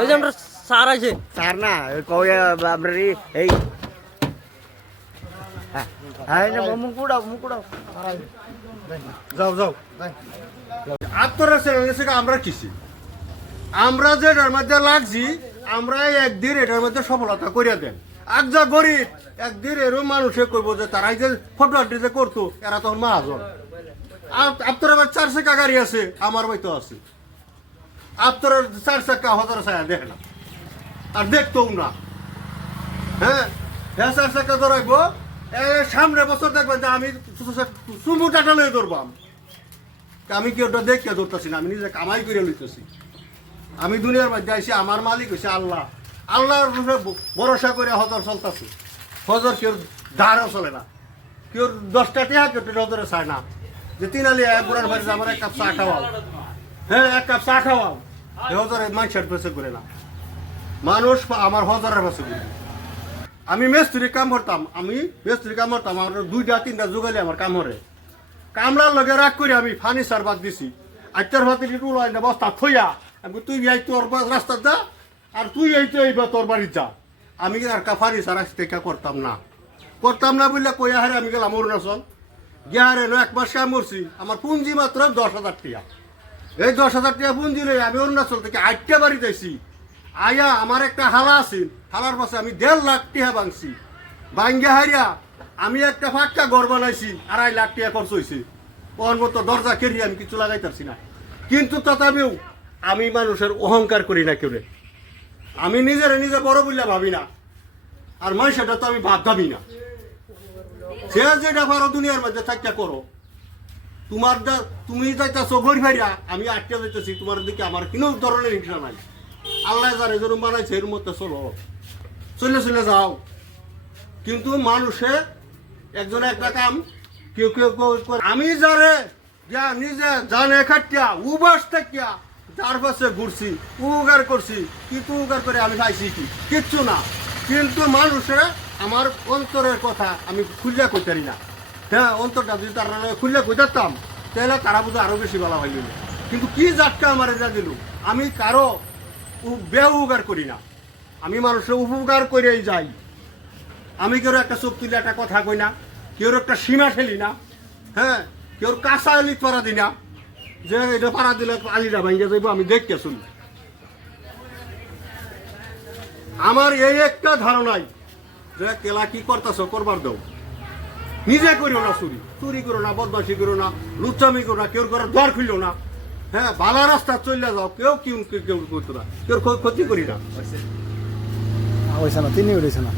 ওই যে আমরা স্যার আছে স্যার না কই আমরা এই হ্যাঁ না মুকুড়াও যাও যাও আত্মরক্ষা আমরা কিছি আমরা যে এটার মধ্যে লাগছি আমরা একদিন এটার মধ্যে সফলতা করিয়া দেন আজ যা গরিব একদিন এরকম মানুষে করবো যে তারাই যে ফটো যে করতো এরা তখন মাহাজন আপনার আবার 4 চাকা গাড়ি আছে আমার বাড়িতে আছে আপনার 4 চাকা হাজার ছায়া দেখে না আর দেখতেও না হ্যাঁ 4 চাকা ধরাইবো সামনে বছর দেখবেন যে আমি চুমু টাটা লয়ে ধরবাম আমি কি ওটা দেখতে ধরতেছি না আমি নিজে কামাই করে লইতেছি আমি দুনিয়ার মধ্যে আইসি আমার মালিক হয়েছে আল্লাহ আল্লাহর ভরসা করে হজর চলতেছে হজর কেউ ধারও চলে না কেউ 10টা টিয়া কেউ হজরে চায় না যে তিনালি বুড়ার বাড়িতে আমার 1 কাপ চা খাওয়াও হ্যাঁ 1 কাপ চা খাওয়াও হজরে মানুষের পেছে করে না মানুষ আমার হজরের পেছে করে আমি মেস্ত্রি কাম করতাম আমার 2টা 3টা যোগালি আমার কাম হরে কামলার লগে রাগ করে আমি ফার্নিচার বাদ দিছি আত্মার ভাতে উলাই না বস্তা থইয়া আমি তুই যাই তোর রাস্তা যা আর তুই এইবা তোর বাড়ি যা আমি আর ফার্নিচার আসতে করতাম না বললে কইয়া হারে আমি গেলাম অরুণাচল গিয়া হারে 1 মাস কাম করছি আমার পুঁজি মাত্র 10,000 টাকা এই 10,000 টাকা পুঁজি লই আমি অরুণাচল থেকে 8টা বাড়ি যাইছি আয়া আমার একটা হালা আছিল হালার পাশে আমি 1.5 লাখ টাকা ভাঙছি ভাঙ্গা হারিয়া আমি একটা ফাঁকা ঘর বানাইছি 2.5 লাখ টাকা খরচ হয়েছে ওর মতো দরজা কেড়িয়ে আমি কিছু লাগাইতেছি না কিন্তু তথাপিও আমি মানুষের অহংকার করি না কেউ আমি নিজে বড় বললে ভাবি না আর মানুষটা তো আমি ভাবি না সে যেটা পারো দুনিয়ার মধ্যে থাকতে করো তুমি যাইতেছো গড়ি ভাইরা আমি আটকে যাইতেছি তোমার দিকে আমার কোনো ধরনের হিংসা নাই আল্লাহ যারা যেরকম বানাইছে এর মধ্যে চলে যাও কিন্তু মানুষে একজনে একটা কাম কেউ আমি যারে যা নিজে জানে খাটিয়া উবাস থাকিয়া যার পাশে ঘুরছি উপকার করছি কিন্তু উপকার করে আমি পাইছি কিচ্ছু না কিন্তু মানুষে আমার অন্তরের কথা আমি খুললে কইতারি না হ্যাঁ অন্তরটা যদি তারা খুললে কইতাম তাহলে তারা বুঝে আরো বেশি ভালো হইল কিন্তু কি জাটকা আমার এটা দিল আমি কারো উপকার করি না আমি মানুষের উপকার করেই যাই আমি কেউ একটা চোখ তুলে একটা কথা কই না কেউ একটা সীমা ঠেলি না হ্যাঁ কেউ কাঁচা আলি পাড়া দিই না যে এটা পাড়া দিলে আলিটা ভাঙিয়ে যাইব আমি দেখতে শুনি আমার এই একটা ধারণাই যে কেলা কি করতেছ করবার দাও নিজে করিও না চুরি করো না বদমাশি করো না লুচ্চামি করো না কেউ করে দ্বার খুলিও না হ্যাঁ ভালো রাস্তা চলে যাও কেউ করতো না কেউ ক্ষতি করি না ওইসা না তিনি উঠেছে না